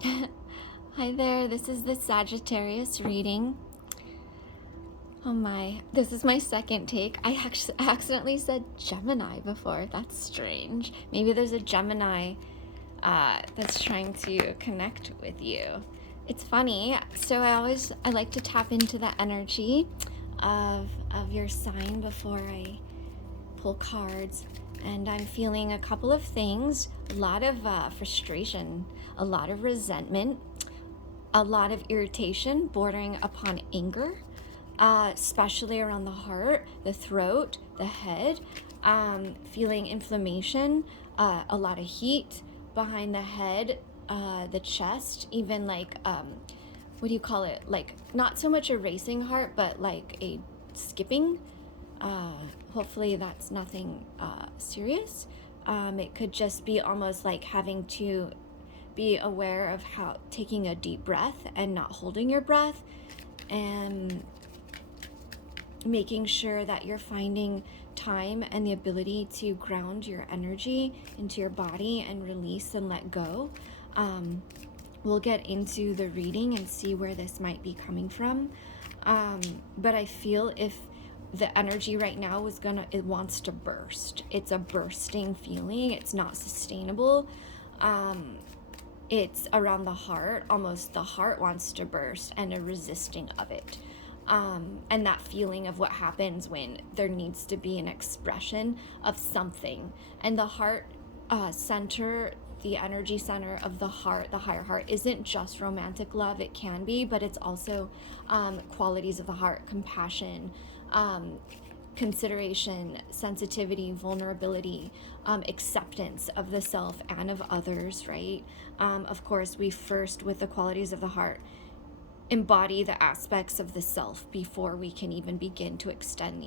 Hi there, this is the Sagittarius reading. Oh my, this is my second take. I actually accidentally said Gemini before. That's strange. Maybe there's a Gemini that's trying to connect with you. It's funny. So I like to tap into the energy of your sign before I pull cards. And I'm feeling a couple of things, a lot of frustration, a lot of resentment, a lot of irritation bordering upon anger, especially around the heart, the throat, the head, feeling inflammation, a lot of heat behind the head, the chest, even like, what do you call it? Like, not so much a racing heart, but like a skipping. Hopefully that's nothing serious. It could just be almost like having to be aware of how taking a deep breath and not holding your breath, and making sure that you're finding time and the ability to ground your energy into your body and release and let go. We'll get into the reading and see where this might be coming from. But I feel if the energy right now it wants to burst. It's a bursting feeling. It's not sustainable. It's around the heart, almost the heart wants to burst and a resisting of it. And that feeling of what happens when there needs to be an expression of something. And the heart center, the energy center of the heart, the higher heart, isn't just romantic love. It can be, but it's also qualities of the heart, compassion, consideration, sensitivity, vulnerability, acceptance of the self and of others, right? Of course, we first, with the qualities of the heart, embody the aspects of the self before we can even begin to extend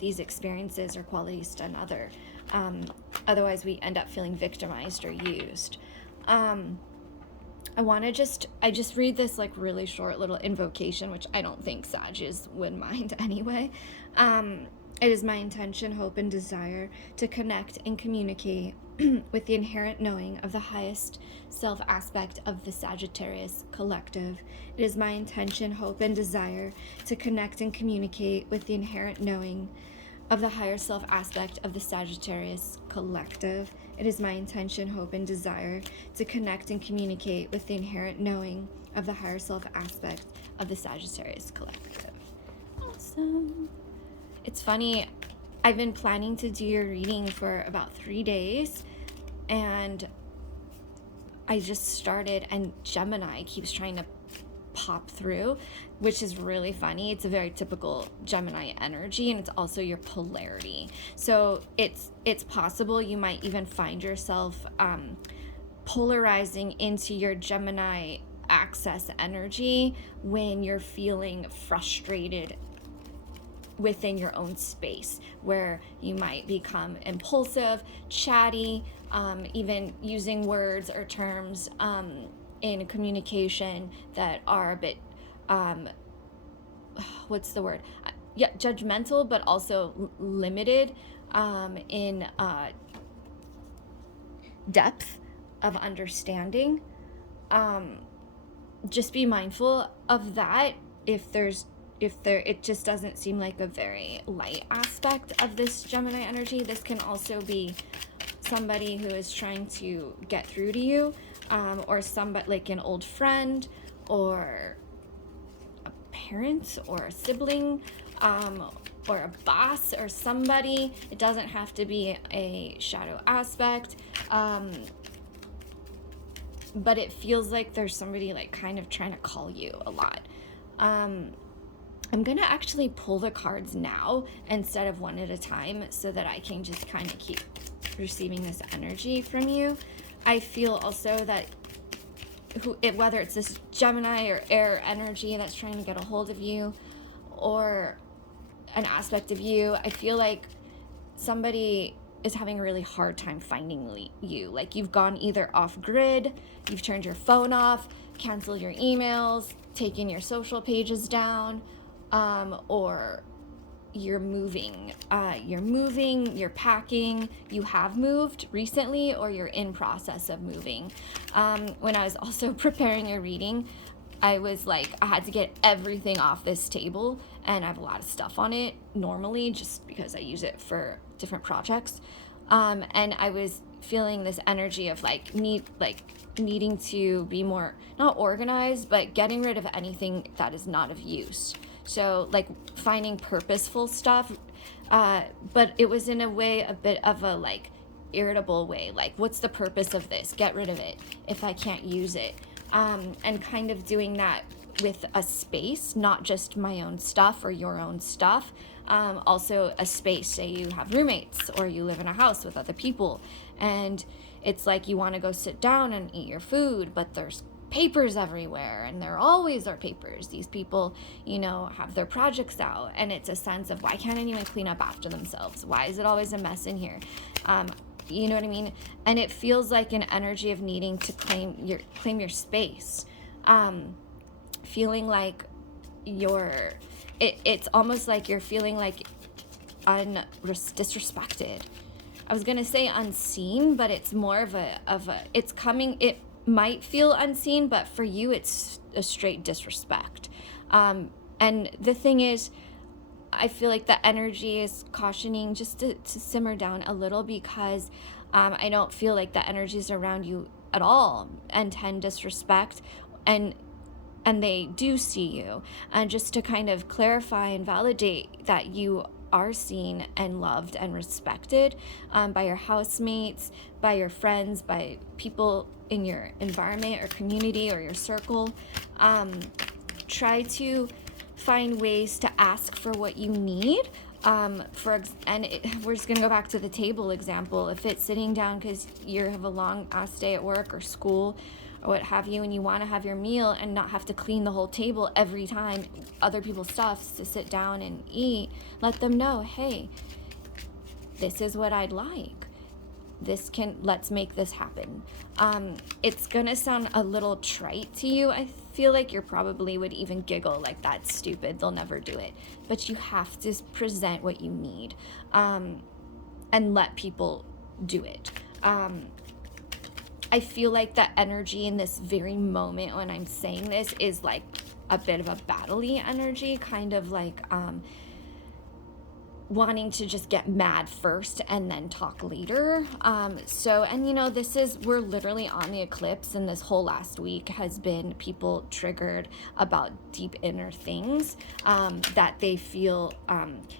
these experiences or qualities to another. Otherwise, we end up feeling victimized or used. I just read this like really short little invocation, which I don't think Sages would mind anyway. It is my intention, hope, and desire to connect and communicate with the inherent knowing of the highest self aspect of the Sagittarius collective. It is my intention, hope, and desire to connect and communicate with the inherent knowing of the higher self aspect of the Sagittarius collective. It is my intention, hope, and desire to connect and communicate with the inherent knowing of the higher self aspect of the Sagittarius collective. Awesome. It's funny, I've been planning to do your reading for about 3 days, and I just started, and Gemini keeps trying to pop through, which is really funny. It's a very typical Gemini energy, and it's also your polarity. So it's possible you might even find yourself polarizing into your Gemini access energy when you're feeling frustrated within your own space, where you might become impulsive, chatty, even using words or terms in communication that are a bit, what's the word? Yeah, judgmental, but also limited in depth of understanding. Just be mindful of that. If it just doesn't seem like a very light aspect of this Gemini energy, this can also be somebody who is trying to get through to you, or somebody like an old friend or a parent or a sibling, or a boss or somebody. It doesn't have to be a shadow aspect, but it feels like there's somebody like kind of trying to call you a lot. I'm gonna actually pull the cards now instead of one at a time, so that I can just kind of keep receiving this energy from you. I feel also that whether it's this Gemini or air energy that's trying to get a hold of you, or an aspect of you, I feel like somebody is having a really hard time finding you. Like you've gone either off grid, you've turned your phone off, canceled your emails, taken your social pages down, or you're moving, you're packing, you have moved recently, or you're in process of moving. When I was also preparing a reading, I was like, I had to get everything off this table, and I have a lot of stuff on it normally just because I use it for different projects. And I was feeling this energy of needing to be more, not organized, but getting rid of anything that is not of use. So like finding purposeful stuff, but it was in a way a bit of a like irritable way, like what's the purpose of this? Get rid of it if I can't use it. And kind of doing that with a space, not just my own stuff or your own stuff. Also a space, say you have roommates or you live in a house with other people, and it's like you want to go sit down and eat your food, but there's papers everywhere, and there always are papers. These people, you know, have their projects out, and it's a sense of, why can't anyone clean up after themselves? Why is it always a mess in here? You know what I mean? And it feels like an energy of needing to claim your space, feeling like it's almost like you're feeling like disrespected. I was gonna say unseen, but it's more of a it's coming. It might feel unseen, but for you, it's a straight disrespect. And the thing is, I feel like the energy is cautioning just to simmer down a little, because I don't feel like the energies around you at all intend disrespect, and they do see you. And just to kind of clarify and validate that you are seen and loved and respected by your housemates, by your friends, by people in your environment or community or your circle. Try to find ways to ask for what you need. We're just gonna go back to the table example. If it's sitting down because you have a long ass day at work or school or what have you, and you want to have your meal and not have to clean the whole table every time other people's stuff to sit down and eat, let them know, hey, this is what I'd like. Let's make this happen. It's gonna sound a little trite to you. I feel like you probably would even giggle like, that's stupid, they'll never do it. But you have to present what you need, and let people do it. I feel like the energy in this very moment when I'm saying this is like a bit of a battle-y energy, kind of like wanting to just get mad first and then talk later. And you know, we're literally on the eclipse, and this whole last week has been people triggered about deep inner things that they feel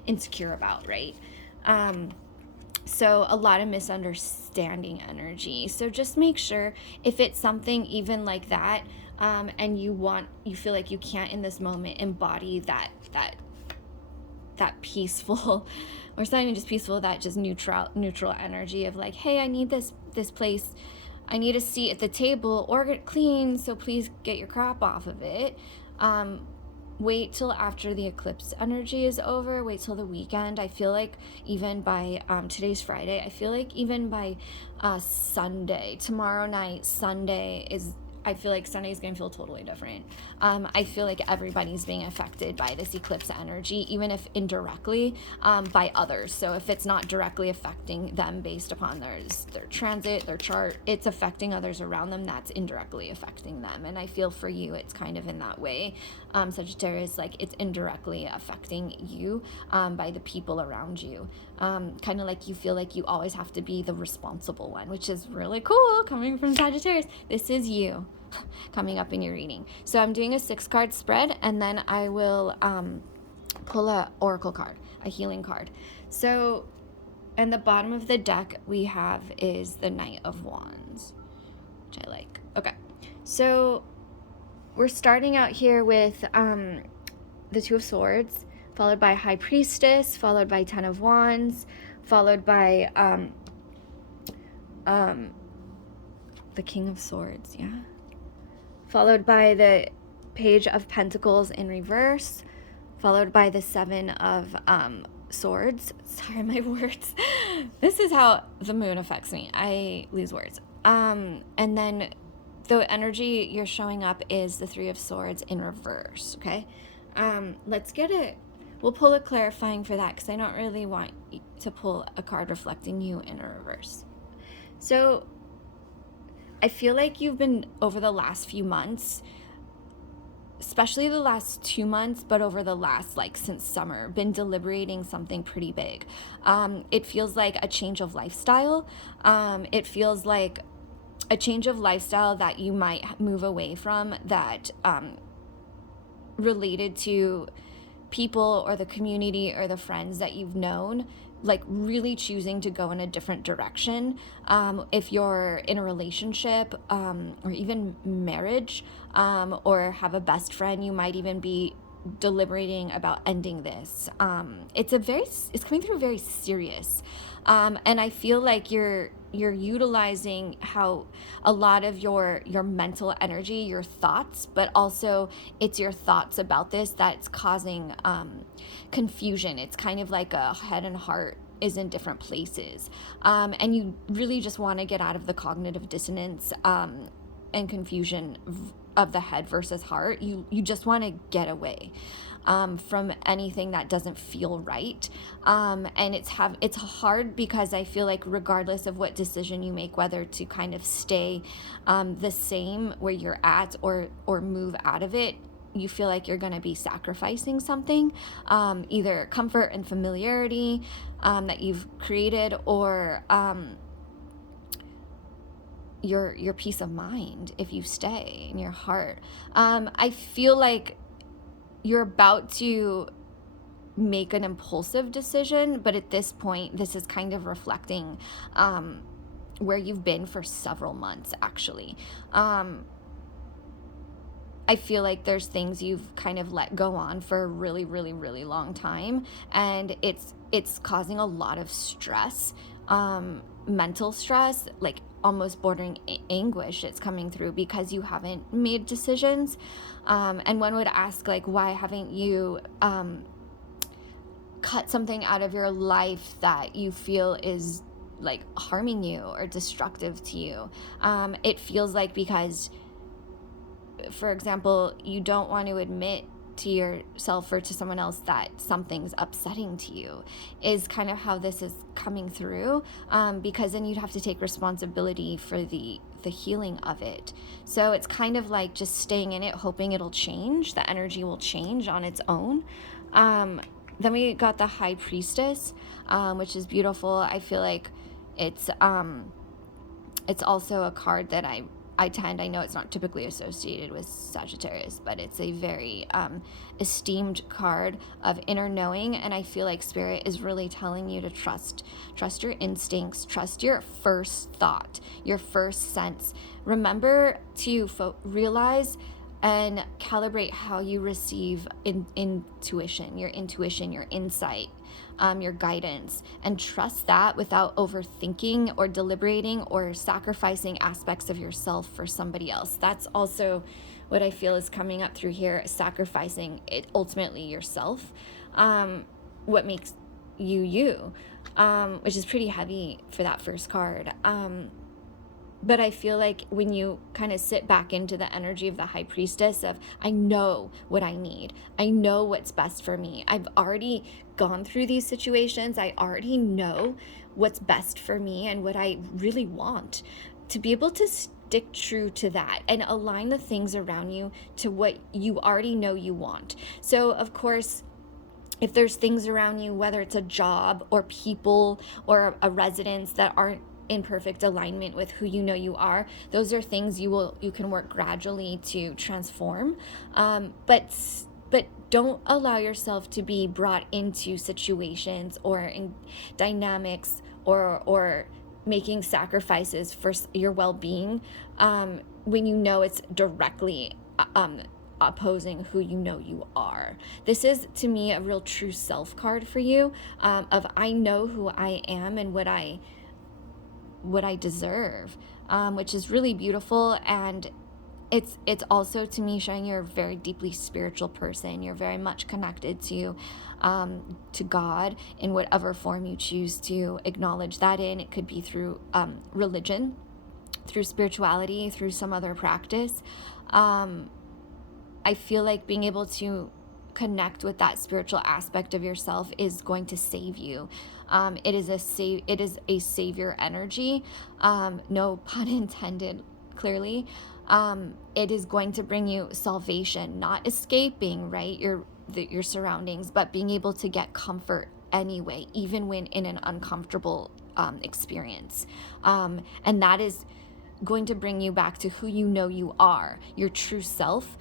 insecure about, right? So a lot of misunderstanding energy. So just make sure, if it's something even like that, and you feel like you can't in this moment embody that peaceful, or it's not even just peaceful, that just neutral energy of like, hey, I need this place, I need a seat at the table, or get clean, so please get your crap off of it. Wait till after the eclipse energy is over. Wait till the weekend. I feel like even by today's Friday, I feel like even by Sunday, tomorrow night, I feel like Sunday is going to feel totally different. I feel like everybody's being affected by this eclipse energy, even if indirectly, by others. So if it's not directly affecting them based upon their transit, their chart, it's affecting others around them, that's indirectly affecting them. And I feel for you, it's kind of in that way. Sagittarius, like it's indirectly affecting you by the people around you. Kind of like you feel like you always have to be the responsible one, which is really cool coming from Sagittarius. This is you coming up in your reading. So I'm doing a 6-card spread, and then I will pull a oracle card, a healing card. So in the bottom of the deck we have is the Knight of Wands, which I like. Okay, so we're starting out here with the Two of Swords, followed by High Priestess, followed by 10 of Wands, followed by the King of Swords, yeah, followed by the Page of Pentacles in reverse, followed by the 7 of Swords. Sorry, my words. This is how the moon affects me. I lose words. And then the energy you're showing up is the 3 of Swords in reverse, okay? Let's get we'll pull a clarifying for that because I don't really want to pull a card reflecting you in a reverse. So I feel like you've been, over the last few months, especially the last 2 months, but over the last, like, since summer, been deliberating something pretty big. It feels like a change of lifestyle. It feels like a change of lifestyle that you might move away from, that related to people or the community or the friends that you've known, like really choosing to go in a different direction. If you're in a relationship, or even marriage, or have a best friend, you might even be deliberating about ending this. It's coming through very serious. And I feel like you're utilizing how a lot of your mental energy, your thoughts, but also it's your thoughts about this that's causing confusion. It's kind of like a head and heart is in different places, and you really just want to get out of the cognitive dissonance and confusion of the head versus heart. You just want to get away from anything that doesn't feel right. And it's hard because I feel like regardless of what decision you make, whether to kind of stay the same where you're at or move out of it, you feel like you're going to be sacrificing something, either comfort and familiarity that you've created, or your peace of mind if you stay in your heart. I feel like you're about to make an impulsive decision, but at this point, this is kind of reflecting where you've been for several months, actually. I feel like there's things you've kind of let go on for a really, really, really long time, and it's causing a lot of stress, mental stress, like almost bordering anguish. It's coming through because you haven't made decisions. And one would ask, like, why haven't you cut something out of your life that you feel is like harming you or destructive to you? It feels like because, for example, you don't want to admit to yourself or to someone else that something's upsetting to you, is kind of how this is coming through, because then you'd have to take responsibility for the healing of it. So it's kind of like just staying in it, hoping it'll change, the energy will change on its own. Then we got the High Priestess, which is beautiful. I feel like it's also a card that I know it's not typically associated with Sagittarius, but it's a very esteemed card of inner knowing. And I feel like Spirit is really telling you to trust your instincts, trust your first thought, your first sense. Remember to realize and calibrate how you receive intuition, your insight, your guidance, and trust that without overthinking or deliberating or sacrificing aspects of yourself for somebody else. That's also what I feel is coming up through here, sacrificing it, ultimately yourself, what makes you, which is pretty heavy for that first card. But I feel like when you kind of sit back into the energy of the High Priestess of, I know what I need. I know what's best for me. I've already gone through these situations. I already know what's best for me and what I really want. To be able to stick true to that and align the things around you to what you already know you want. So, of course, if there's things around you, whether it's a job or people or a residence that aren't in perfect alignment with who you know you are, those are things you can work gradually to transform. But don't allow yourself to be brought into situations or in dynamics or making sacrifices for your well-being when you know it's directly opposing who you know you are. This is, to me, a real true self card for you, of I know who I am and what I deserve, which is really beautiful. And it's also, to me, showing you're a very deeply spiritual person. You're very much connected to God in whatever form you choose to acknowledge that in. It could be through religion, through spirituality, through some other practice. I feel like being able to connect with that spiritual aspect of yourself is going to save you. It is a savior energy. No pun intended, clearly. It is going to bring you salvation, not escaping, right, your surroundings, but being able to get comfort anyway, even when in an uncomfortable experience. And that is going to bring you back to who you know you are, your true self.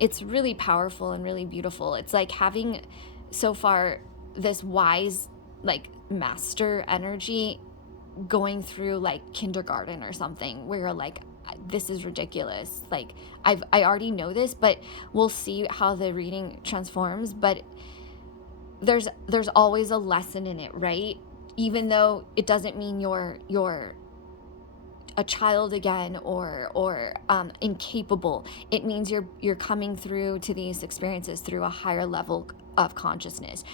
It's really powerful and really beautiful. It's like having so far this wise, like, master energy going through like kindergarten or something, where you're like, this is ridiculous. Like, I already know this, but we'll see how the reading transforms. But there's always a lesson in it, right? Even though it doesn't mean you're a child again or incapable. It means you're coming through to these experiences through a higher level of consciousness.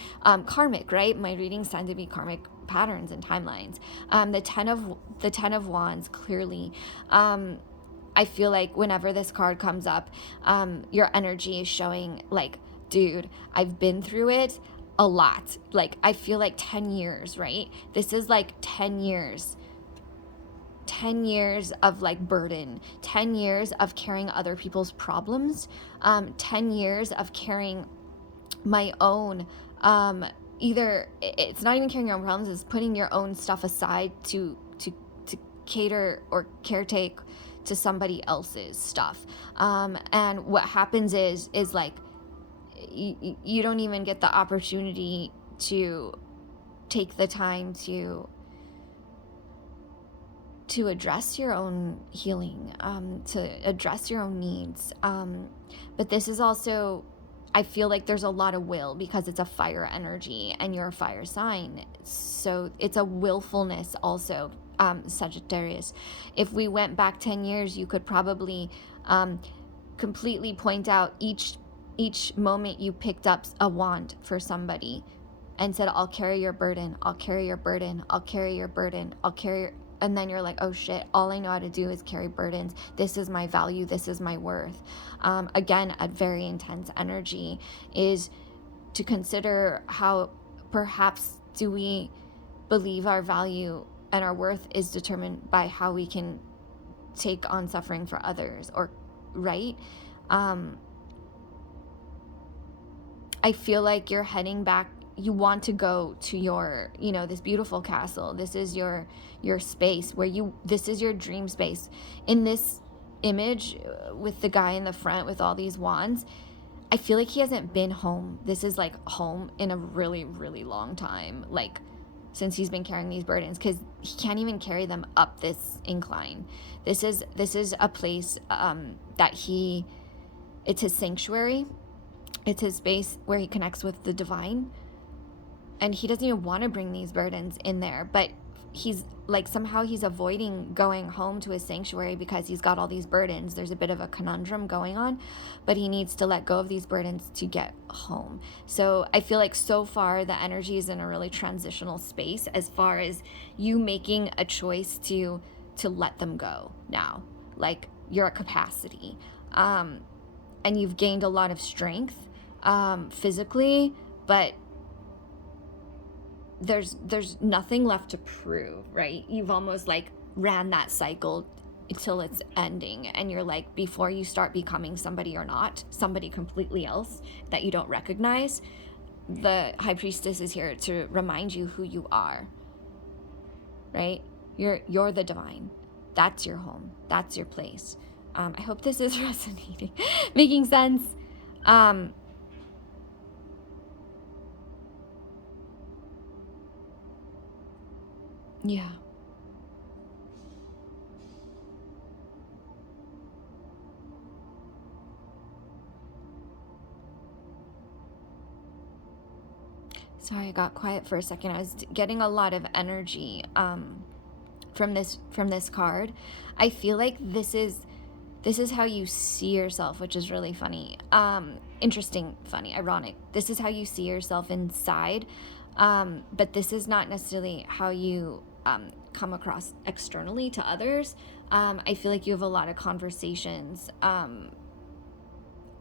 Karmic, right? My readings tend to be karmic patterns and timelines. The Ten of Wands, clearly. I feel like whenever this card comes up, your energy is showing like, dude, I've been through it a lot. Like, I feel like 10 years, right? This is like 10 years. 10 years of like burden, 10 years of carrying other people's problems, 10 years of carrying my own, either it's not even carrying your own problems, it's putting your own stuff aside to cater or caretake to somebody else's stuff. And what happens is like, you don't even get the opportunity to take the time to address your own healing, to address your own needs. But this is also, I feel like there's a lot of will, because it's a fire energy and you're a fire sign. So it's a willfulness also, Sagittarius. If we went back 10 years, you could probably completely point out each moment you picked up a wand for somebody and said, I'll carry your burden, I'll carry your burden, I'll carry your burden, I'll carry your... And then you're like, oh shit, all I know how to do is carry burdens. This is my value, this is my worth. Again, a very intense energy is to consider how perhaps do we believe our value and our worth is determined by how we can take on suffering for others, or right? I feel like you're heading back. You want to go to your, this beautiful castle. This is your space where this is your dream space. In this image with the guy in the front with all these wands, I feel like he hasn't been home. This is like home in a really, really long time. Like, since he's been carrying these burdens, because he can't even carry them up this incline. This is a place that it's his sanctuary. It's his space where he connects with the divine. And he doesn't even want to bring these burdens in there, but he's like, somehow he's avoiding going home to his sanctuary because he's got all these burdens. There's a bit of a conundrum going on, but he needs to let go of these burdens to get home. So I feel like so far the energy is in a really transitional space, as far as you making a choice to let them go now. Like, you're at capacity, and you've gained a lot of strength physically, but there's nothing left to prove, right? You've almost like ran that cycle until it's ending, and you're like, before you start becoming somebody you're not, somebody completely else that you don't recognize, the High Priestess is here to remind you who you are, right? You're the divine. That's your home. That's your place. I hope this is resonating, making sense. Yeah. Sorry, I got quiet for a second. I was getting a lot of energy from this card. I feel like this is how you see yourself, which is really funny. Interesting, funny, ironic. This is how you see yourself inside, but this is not necessarily how you come across externally to others. I feel like you have a lot of conversations, a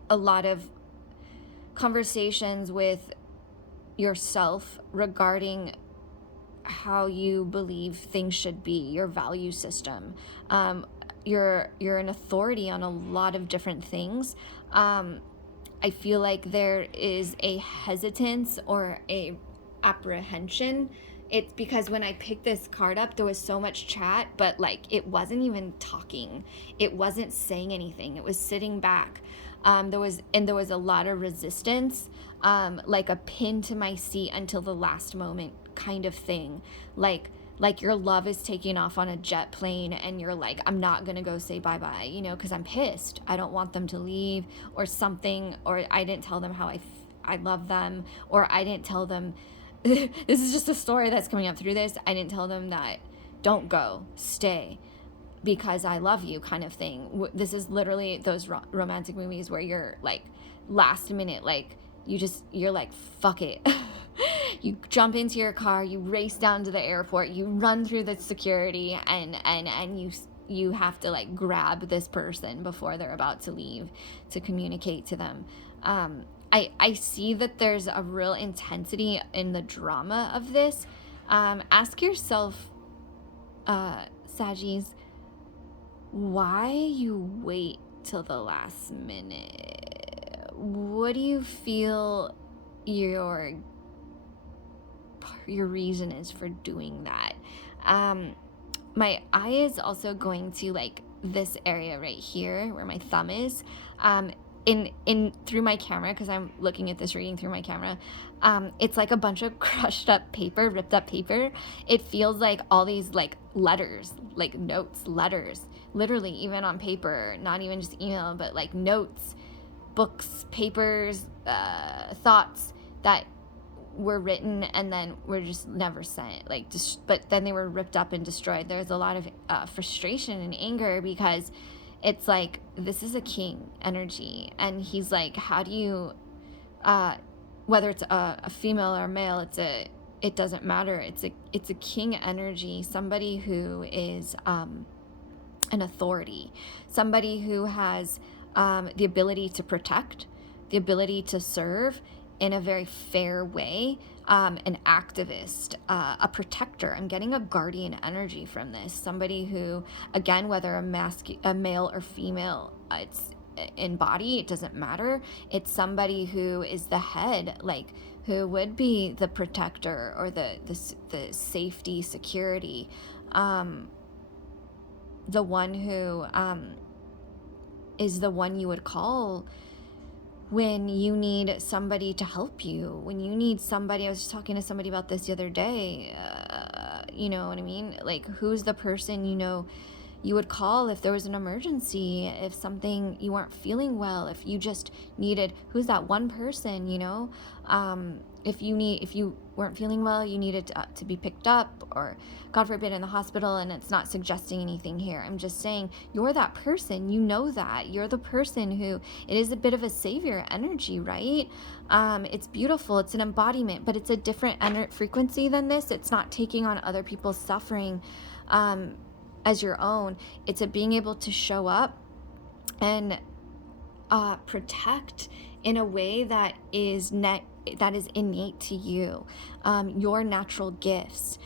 lot of conversations with yourself regarding how you believe things should be, your value system. You're an authority on a lot of different things. I feel like there is a hesitance or a apprehension. It's because when I picked this card up, there was so much chat, but like it wasn't even talking. It wasn't saying anything. It was sitting back. There was a lot of resistance, like a pin to my seat until the last moment kind of thing. Like your love is taking off on a jet plane and you're like, I'm not gonna go say bye-bye, you know, because I'm pissed. I don't want them to leave or something, or I didn't tell them how I love them, or I didn't tell them this is just a story that's coming up through this. I didn't tell them that don't go, stay because I love you kind of thing. This is literally those romantic movies where you're like last minute, like you're like, fuck it. You jump into your car, you race down to the airport, you run through the security, and you have to like grab this person before they're about to leave to communicate to them. I see that there's a real intensity in the drama of this. Ask yourself, Saggies, why you wait till the last minute? What do you feel your reason is for doing that? My eye is also going to like this area right here where my thumb is, in through my camera, because I'm looking at this reading through my camera. It's like a bunch of crushed up paper, ripped up paper. It feels like all these like letters, like notes, letters, literally even on paper, not even just email, but like notes, books, papers, thoughts that were written and then were just never sent, like but then they were ripped up and destroyed. There's a lot of frustration and anger because it's like, this is a king energy, and he's like, how do you whether it's a female or a male, it doesn't matter, it's a king energy, somebody who is an authority, somebody who has the ability to protect, the ability to serve in a very fair way, an activist, a protector. I'm getting a guardian energy from this. Somebody who, again, whether a male or female, it's in body, it doesn't matter. It's somebody who is the head, like who would be the protector or the safety, security, the one who is the one you would call when you need somebody to help you, when you need somebody. I was just talking to somebody about this the other day, you know what I mean? Like, who's the person, you know, you would call if there was an emergency, if something, you weren't feeling well, if you just needed, who's that one person, you know? If you weren't feeling well, you needed to be picked up, or God forbid in the hospital, and it's not suggesting anything here. I'm just saying, you're that person, you know that. You're the person who, it is a bit of a savior energy, right? It's beautiful, it's an embodiment, but it's a different frequency than this. It's not taking on other people's suffering as your own. It's a being able to show up and protect in a way that is innate to you, your natural gifts,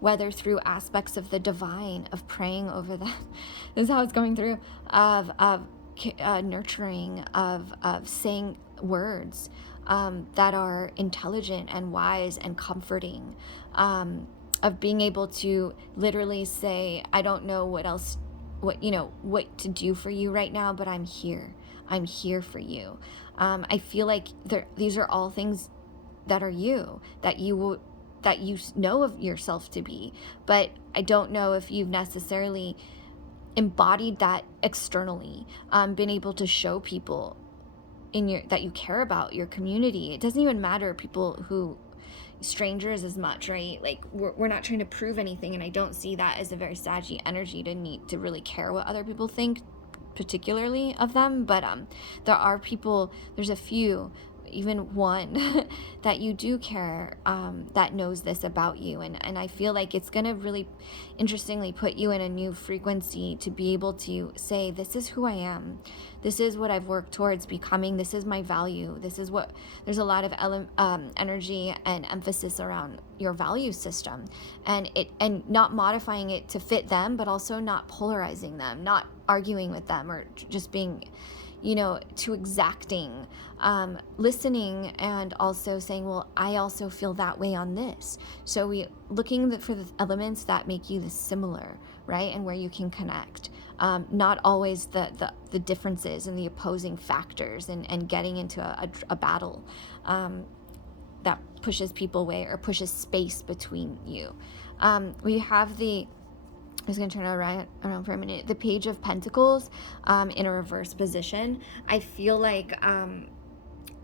whether through aspects of the divine, of praying over them, this is how it's going through, of nurturing, of saying words that are intelligent and wise and comforting, of being able to literally say, I don't know what to do for you right now, but I'm here for you. I feel like these are all things that are you, that you know of yourself to be, but I don't know if you've necessarily embodied that externally, been able to show people that you care about your community. It doesn't even matter people who, strangers as much, right? Like we're not trying to prove anything, and I don't see that as a very Saggy energy to need to really care what other people think particularly of them. But there are people, there's a few even one that you do care, that knows this about you. And I feel like it's going to really interestingly put you in a new frequency to be able to say, this is who I am. This is what I've worked towards becoming. This is my value. This is what, there's a lot of energy and emphasis around your value system, and not modifying it to fit them, but also not polarizing them, not arguing with them, or just being, too exacting, listening, and also saying, well, I also feel that way on this. So we looking for the elements that make you similar, right? And where you can connect, not always the differences and the opposing factors, and getting into a battle that pushes people away or pushes space between you. We have I was going to turn around for a minute. The Page of Pentacles in a reverse position. I feel like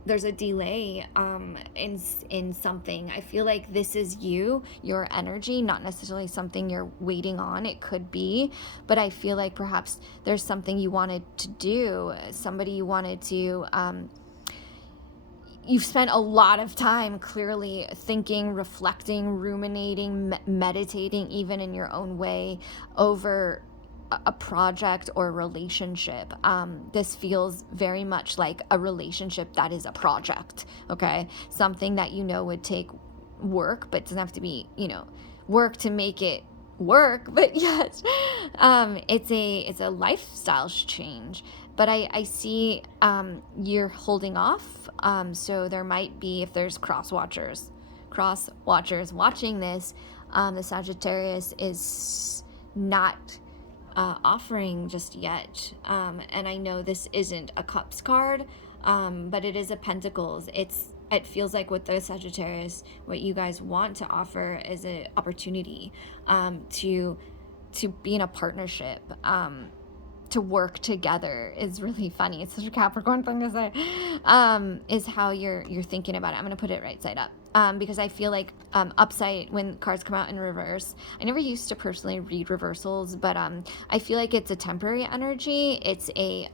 there's a delay in something. I feel like this is your energy, not necessarily something you're waiting on. It could be, but I feel like perhaps there's something you wanted to do, somebody you wanted to... You've spent a lot of time clearly thinking, reflecting, ruminating, meditating, even in your own way, over a project or relationship. This feels very much like a relationship that is a project, okay? Something that would take work, but doesn't have to be, work to make it work, but yes, it's a lifestyle change. But I see you're holding off. So there might be, if there's cross watchers watching this, the Sagittarius is not offering just yet. And I know this isn't a Cups card, but it is a Pentacles. It feels like with the Sagittarius, what you guys want to offer is an opportunity to be in a partnership, to work together. Is really funny. It's such a Capricorn thing to say. Is how you're thinking about it. I'm going to put it right side up. Because I feel like upside, when cards come out in reverse, I never used to personally read reversals, but I feel like it's a temporary energy. It's a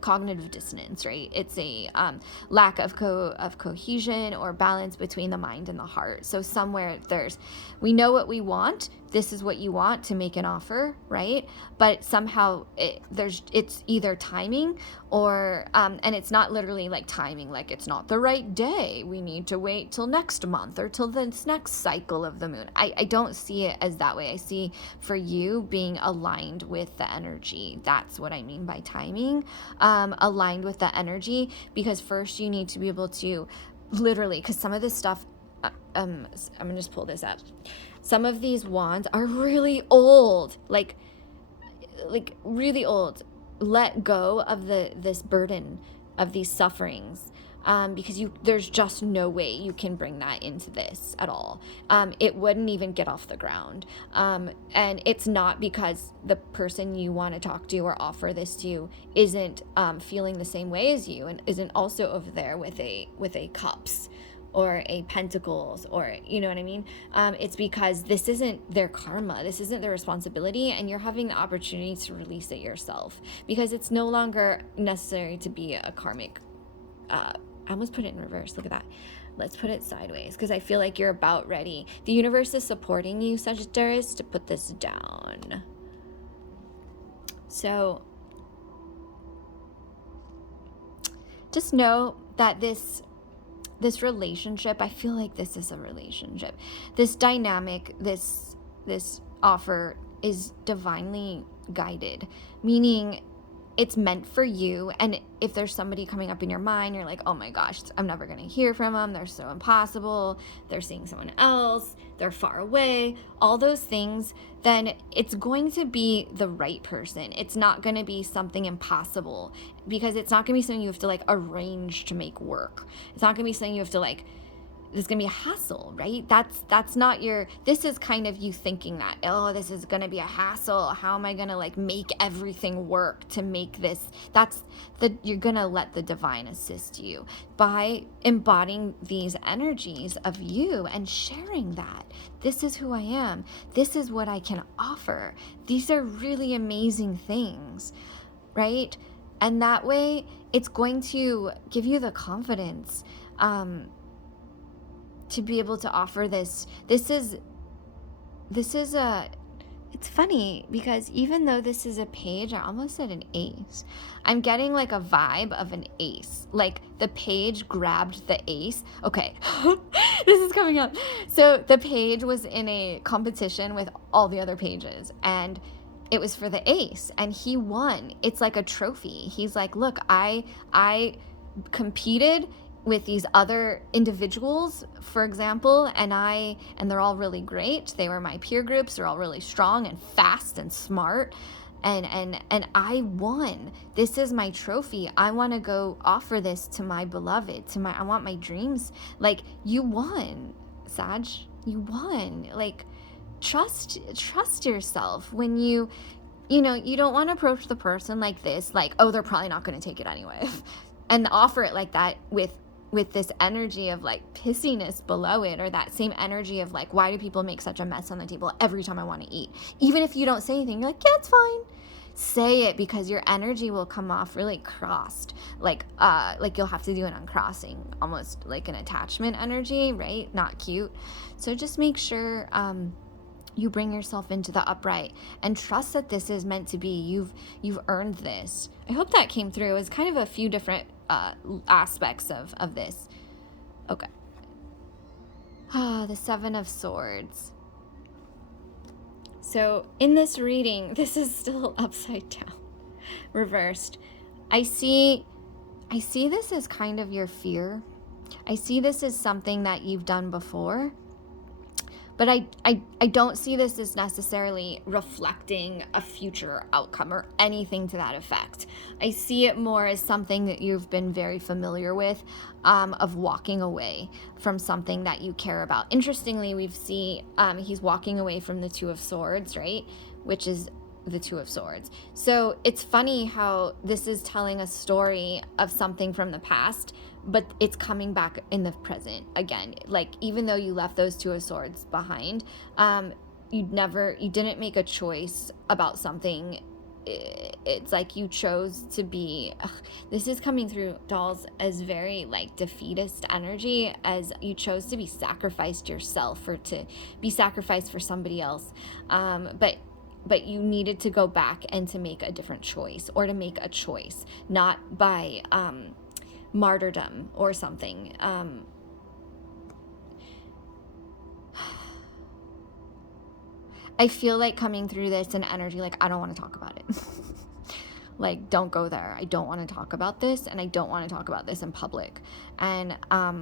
cognitive dissonance, right? It's a lack of cohesion or balance between the mind and the heart. So somewhere we know what we want. This is what you want to make an offer, right? But somehow it's either timing or and it's not literally like timing, like it's not the right day. We need to wait till next month or till this next cycle of the moon. I don't see it as that way. I see for you being aligned with the energy. That's what I mean by timing. Aligned with the energy, because first you need to be able to literally, because some of this stuff, I'm gonna just pull this up. Some of these wands are really old, like really old. Let go of this burden of these sufferings, because there's just no way you can bring that into this at all. It wouldn't even get off the ground. And it's not because the person you want to talk to or offer this to isn't feeling the same way as you, and isn't also over there with a Cups or a Pentacles, or you know what I mean? It's because this isn't their karma, this isn't their responsibility, and you're having the opportunity to release it yourself, because it's no longer necessary to be a karmic. I almost put it in reverse. Look at that. Let's put it sideways, because I feel like you're about ready. The universe is supporting you, Sagittarius, to put this down. So just know that this relationship, I feel like this is a relationship. This dynamic, this offer is divinely guided, meaning it's meant for you. And if there's somebody coming up in your mind, you're like, oh my gosh, I'm never going to hear from them. They're so impossible. They're seeing someone else. They're far away. All those things, then it's going to be the right person. It's not going to be something impossible, because it's not going to be something you have to arrange to make work. It's not going to be something you have to there's gonna be a hassle, right? That's not this is kind of you thinking that, oh, this is gonna be a hassle. How am I gonna make everything work to make this? You're gonna let the divine assist you by embodying these energies of you and sharing that. This is who I am. This is what I can offer. These are really amazing things, right? And that way it's going to give you the confidence to be able to offer this. This is a, it's funny because even though this is a page, I almost said an ace. I'm getting like a vibe of an ace. Like the page grabbed the ace. Okay, this is coming up. So the page was in a competition with all the other pages, and it was for the ace, and he won. It's like a trophy. He's like, look, I competed with these other individuals, for example, and they're all really great. They were my peer groups. They're all really strong and fast and smart. And I won. This is my trophy. I want to go offer this to my beloved, I want my dreams. Like, you won, Sag. You won. Like, trust yourself when you don't want to approach the person like this, like, oh, they're probably not going to take it anyway. And offer it like that with this energy of like pissiness below it, or that same energy of like, why do people make such a mess on the table every time I want to eat? Even if you don't say anything, you're like, yeah, it's fine. Say it, because your energy will come off really crossed, like you'll have to do an uncrossing, almost like an attachment energy, right? Not cute. So just make sure you bring yourself into the upright and trust that this is meant to be. You've earned this. I hope that came through. It's kind of a few different aspects of this. Okay. The Seven of Swords. So in this reading, this is still upside down, reversed. I see this as kind of your fear. I see this as something that you've done before. But I don't see this as necessarily reflecting a future outcome or anything to that effect. I see it more as something that you've been very familiar with, of walking away from something that you care about. Interestingly, we've seen he's walking away from the Two of Swords, right? Which is the Two of Swords. So it's funny how this is telling a story of something from the past, but it's coming back in the present again. Like, even though you left those Two of Swords behind, you didn't make a choice about something. It's like you chose to be, this is coming through, dolls, as very like defeatist energy, as you chose to be sacrificed yourself, or to be sacrificed for somebody else. But you needed to go back and to make a different choice, or to make a choice, not by martyrdom or something. I feel like coming through this in energy, like, I don't want to talk about it. Like, don't go there. I don't want to talk about this, and I don't want to talk about this in public. And I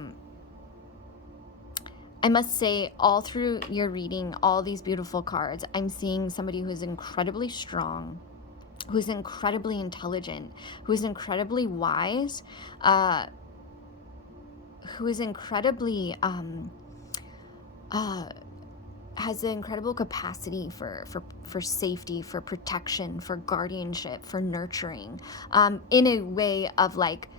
must say, all through your reading, all these beautiful cards, I'm seeing somebody who's incredibly strong, who's incredibly intelligent, who's incredibly wise, who is incredibly has an incredible capacity for safety, for protection, for guardianship, for nurturing, in a way of like,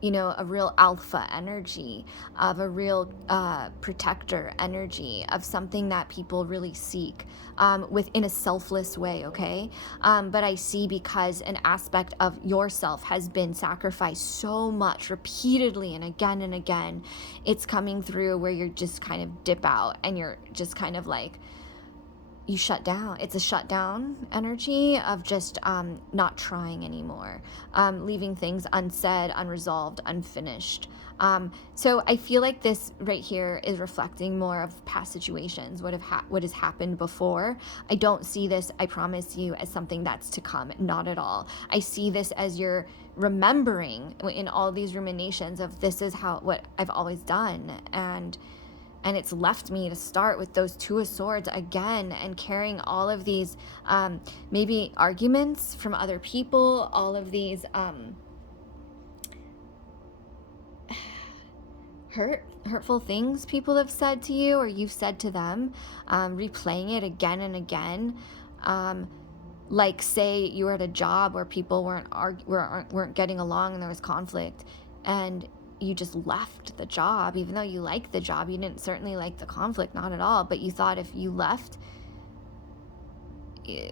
a real alpha energy, of a real protector energy, of something that people really seek, within a selfless way, okay? But I see, because an aspect of yourself has been sacrificed so much repeatedly and again, it's coming through where you're just kind of dip out, and you're just kind of like, you shut down. It's a shutdown energy of just not trying anymore, leaving things unsaid, unresolved, unfinished. So I feel like this right here is reflecting more of past situations, what has happened before. I don't see this, I promise you, as something that's to come. Not at all. I see this as you're remembering in all these ruminations of, this is what I've always done, and it's left me to start with those Two of Swords again, and carrying all of these maybe arguments from other people, all of these hurtful things people have said to you, or you've said to them, replaying it again and again. Like, say you were at a job where people weren't getting along, and there was conflict, and you just left the job, even though you liked the job. You didn't certainly like the conflict, not at all, but you thought if you left,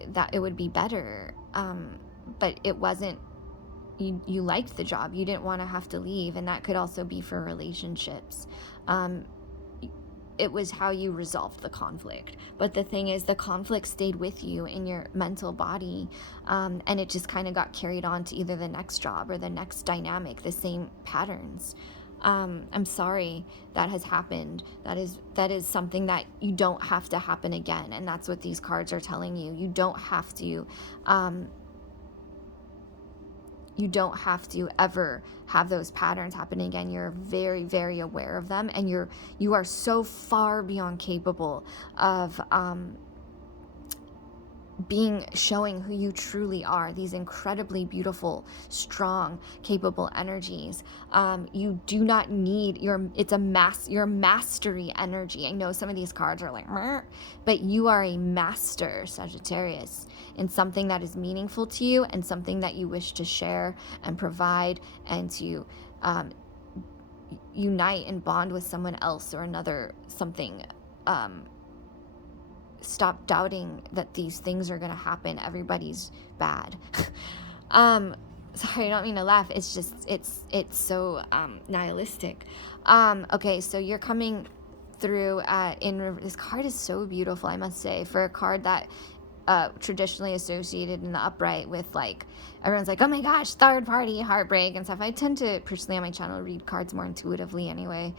that it would be better. But it wasn't you liked the job. You didn't want to have to leave. And that could also be for relationships. It was how you resolved the conflict. But the thing is, the conflict stayed with you in your mental body, and it just kind of got carried on to either the next job or the next dynamic, the same patterns. I'm sorry that has happened. That is something that you don't have to happen again. And that's what these cards are telling you. You don't have to ever have those patterns happen again. You're very, very aware of them, and you are so far beyond capable of showing who you truly are, these incredibly beautiful, strong, capable energies. You do not need your mastery energy. I know some of these cards are like, meh, but you are a master, Sagittarius, in something that is meaningful to you and something that you wish to share and provide and to unite and bond with someone else or another something. Stop doubting that these things are going to happen. Everybody's bad. Sorry, I don't mean to laugh. It's just, it's so nihilistic. Okay, so you're coming through this card is so beautiful, I must say, for a card that traditionally associated in the upright with, like, everyone's like, oh my gosh, third party heartbreak and stuff. I tend to personally on my channel read cards more intuitively anyway,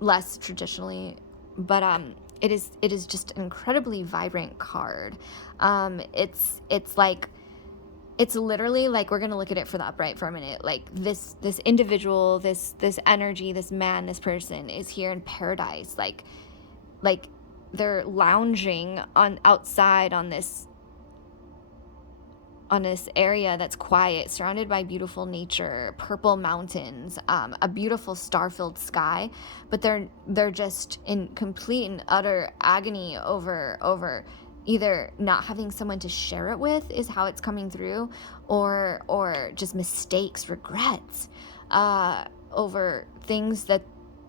less traditionally, but it is just an incredibly vibrant card. It's literally like, we're going to look at it for the upright for a minute. Like this individual, this energy, this man, this person is here in paradise. Like they're lounging outside on this area that's quiet, surrounded by beautiful nature, purple mountains, a beautiful star-filled sky, but they're just in complete and utter agony over either not having someone to share it with is how it's coming through, or just mistakes, regrets, over things that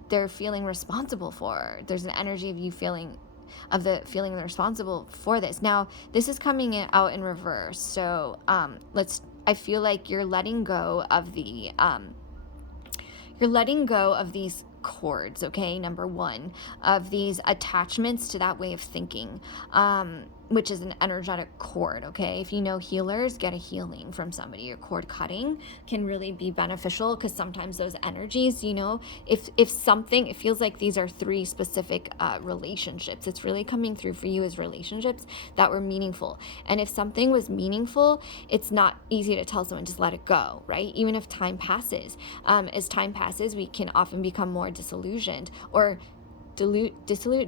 they're feeling responsible for. There's an energy of you feeling responsible for this. Now, this is coming out in reverse. So I feel like you're letting go of these cords, okay? Number one, of these attachments to that way of thinking, which is an energetic cord, okay? If you know healers, get a healing from somebody. Your cord cutting can really be beneficial, because sometimes those energies, if something, it feels like these are three specific relationships. It's really coming through for you as relationships that were meaningful. And if something was meaningful, it's not easy to tell someone, just let it go, right? Even if time passes. As time passes, we can often become more disillusioned or delusional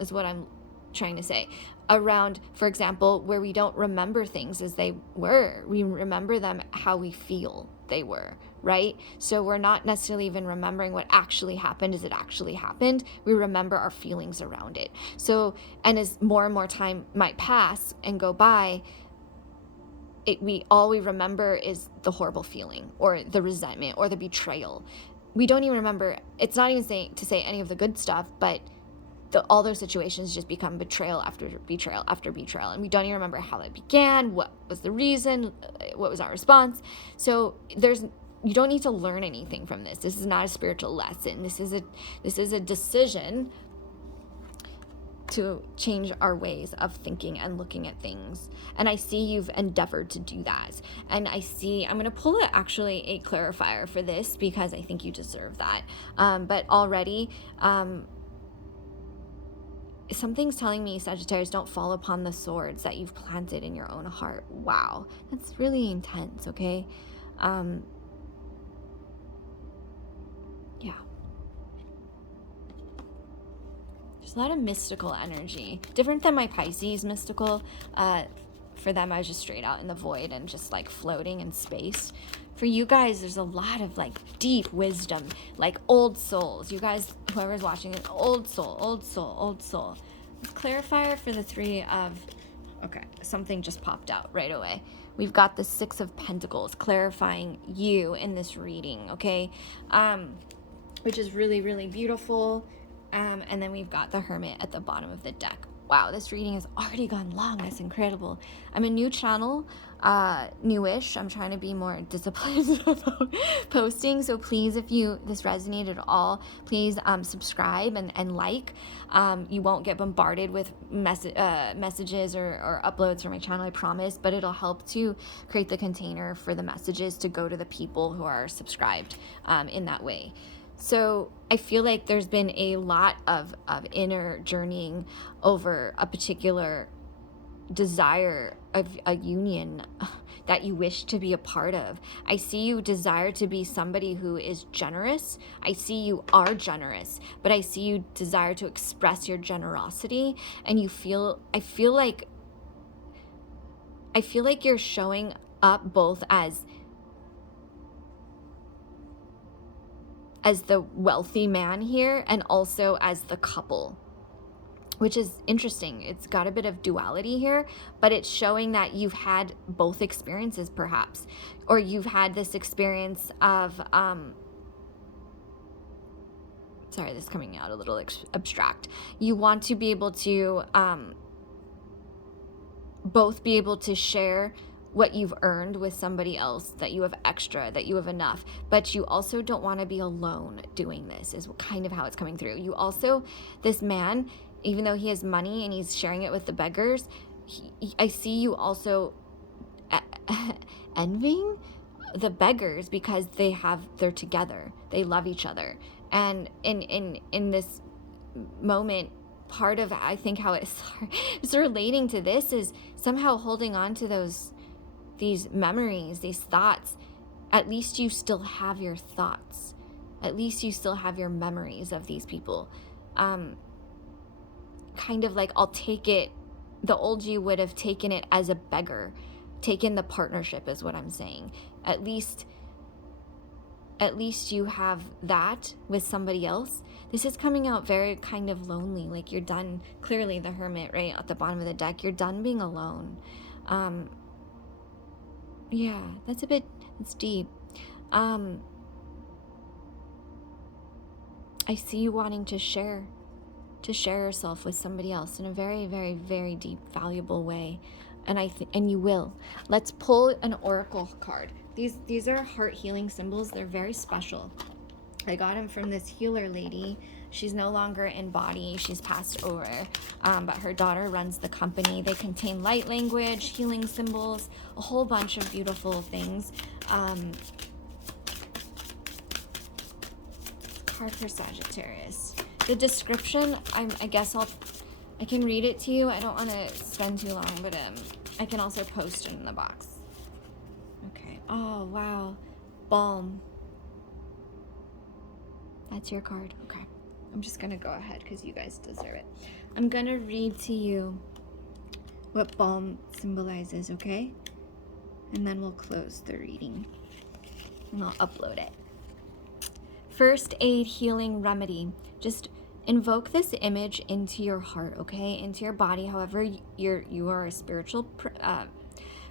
is what I'm trying to say, around, for example, where we don't remember things as they were. We remember them how we feel they were, right? So we're not necessarily even remembering what actually happened as it actually happened. We remember our feelings around it. So, and as more and more time might pass and go by, all we remember is the horrible feeling or the resentment or the betrayal. We don't even remember. It's not even to say any of the good stuff, but all those situations just become betrayal after betrayal after betrayal. And we don't even remember how that began, what was the reason, what was our response. So you don't need to learn anything from this. This is not a spiritual lesson. This is a decision to change our ways of thinking and looking at things. And I see you've endeavored to do that. And I'm going to pull actually a clarifier for this, because I think you deserve that. But already, something's telling me, Sagittarius, don't fall upon the swords that you've planted in your own heart. Wow, that's really intense, okay? Yeah. There's a lot of mystical energy. Different than my Pisces mystical. For them, I was just straight out in the void and just like floating in space. For you guys, there's a lot of like deep wisdom, like old souls. You guys, whoever's watching it, old soul. Clarifier for the Three of... Okay, something just popped out right away. We've got the Six of Pentacles clarifying you in this reading, okay? Which is really, really beautiful. And then we've got the Hermit at the bottom of the deck. Wow, this reading has already gone long. That's incredible. I'm a new channel, newish. I'm trying to be more disciplined about posting. So please, if this resonated at all, please subscribe and like. You won't get bombarded with messages or uploads from my channel, I promise, but it'll help to create the container for the messages to go to the people who are subscribed in that way. So I feel like there's been a lot of inner journeying over a particular desire of a union that you wish to be a part of. I see you desire to be somebody who is generous. I see you are generous, but I see you desire to express your generosity, and I feel like you're showing up both as the wealthy man here and also as the couple, which is interesting. It's got a bit of duality here, but it's showing that you've had both experiences perhaps, or you've had this experience of, sorry, this is coming out a little abstract. You want to be able to both be able to share what you've earned with somebody else, that you have extra, that you have enough, but you also don't want to be alone doing this, is kind of how it's coming through. You also, this man, even though he has money and he's sharing it with the beggars, I see you also envying the beggars because they're together, they love each other. And in this moment, part of, I think, how it's relating to this is somehow holding on to these memories, these thoughts. At least you still have your thoughts. At least you still have your memories of these people. Kind of like, I'll take it, the old you would have taken it as a beggar, taken the partnership is what I'm saying. At least you have that with somebody else. This is coming out very kind of lonely, like you're done, clearly the Hermit right at the bottom of the deck, you're done being alone. Yeah, it's deep. I see you wanting to share yourself with somebody else in a very, very, very deep, valuable way. And you will. Let's pull an oracle card. These are heart healing symbols. They're very special. I got them from this healer lady. She's no longer in body. She's passed over. But her daughter runs the company. They contain light language, healing symbols, a whole bunch of beautiful things. Card for Sagittarius. The description, I can read it to you. I don't want to spend too long, but I can also post it in the box. Okay. Oh, wow. Balm. That's your card. Okay. I'm just going to go ahead because you guys deserve it. I'm going to read to you what Balm symbolizes, okay? And then we'll close the reading. And I'll upload it. First aid healing remedy. Just invoke this image into your heart, okay? Into your body, however you are a spiritual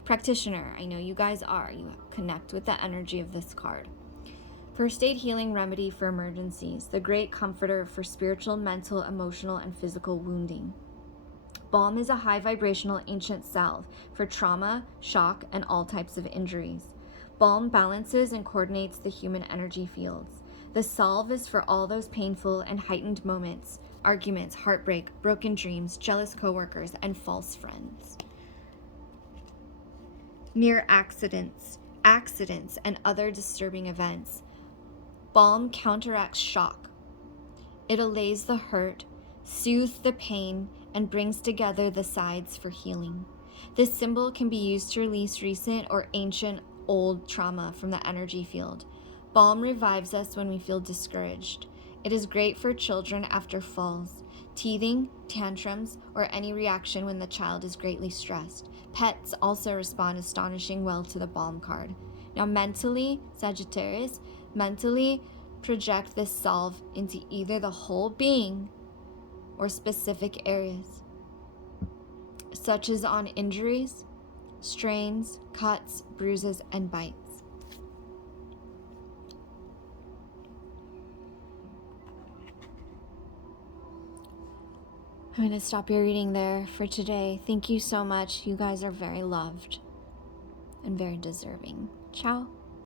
practitioner. I know you guys are. You connect with the energy of this card. First aid healing remedy for emergencies. The great comforter for spiritual, mental, emotional, and physical wounding. Balm is a high vibrational ancient salve for trauma, shock, and all types of injuries. Balm balances and coordinates the human energy fields. The salve is for all those painful and heightened moments, arguments, heartbreak, broken dreams, jealous coworkers, and false friends. Near accidents, and other disturbing events. Balm counteracts shock. It allays the hurt, soothes the pain, and brings together the sides for healing. This symbol can be used to release recent or ancient old trauma from the energy field. Balm revives us when we feel discouraged. It is great for children after falls, teething, tantrums, or any reaction when the child is greatly stressed. Pets also respond astonishing well to the Balm card. Now mentally, Sagittarius, project this salve into either the whole being or specific areas, such as on injuries, strains, cuts, bruises, and bites. I'm going to stop your reading there for today. Thank you so much. You guys are very loved and very deserving. Ciao.